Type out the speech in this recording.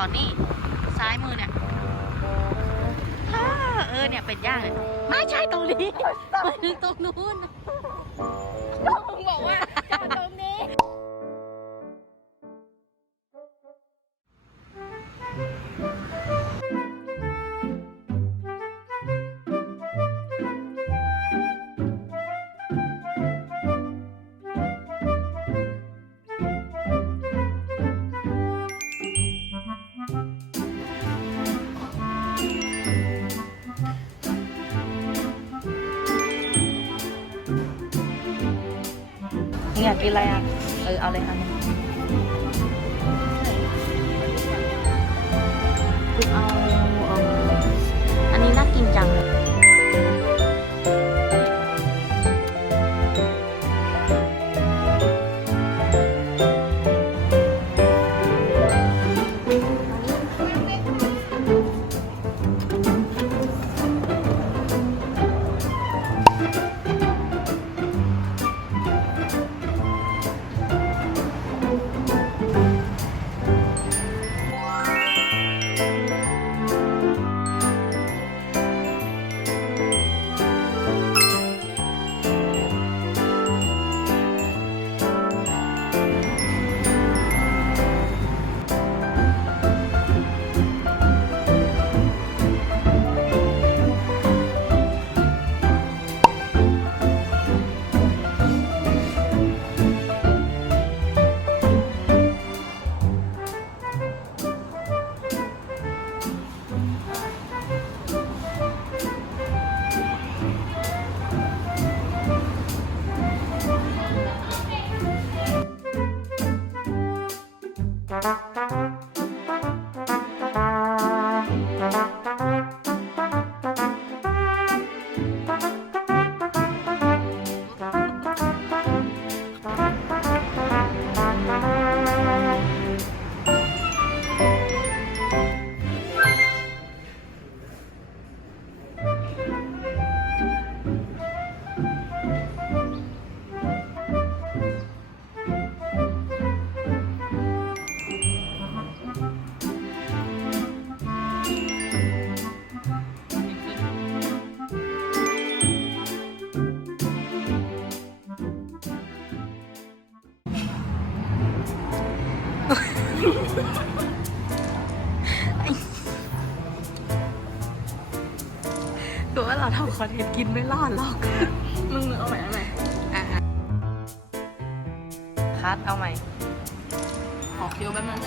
อนนี่ ซ้ายมือเนี่ยอ่าเออเนี่ยเป็ดย่างเลยไม่ใช่ตรงนี้ไปถึงตรงนู้นบอกว่า อยากกินอะไรอะ เออ เอาเลยค่ะคือเอา อันนี้น่ากินจัง ตัวว่าเราทำคอนเทนต์กินไม่รอดหรอก มึงเอาใหม่เอาใหม่อะอะคัดเอาใหม่ขอคิวแป๊บนึง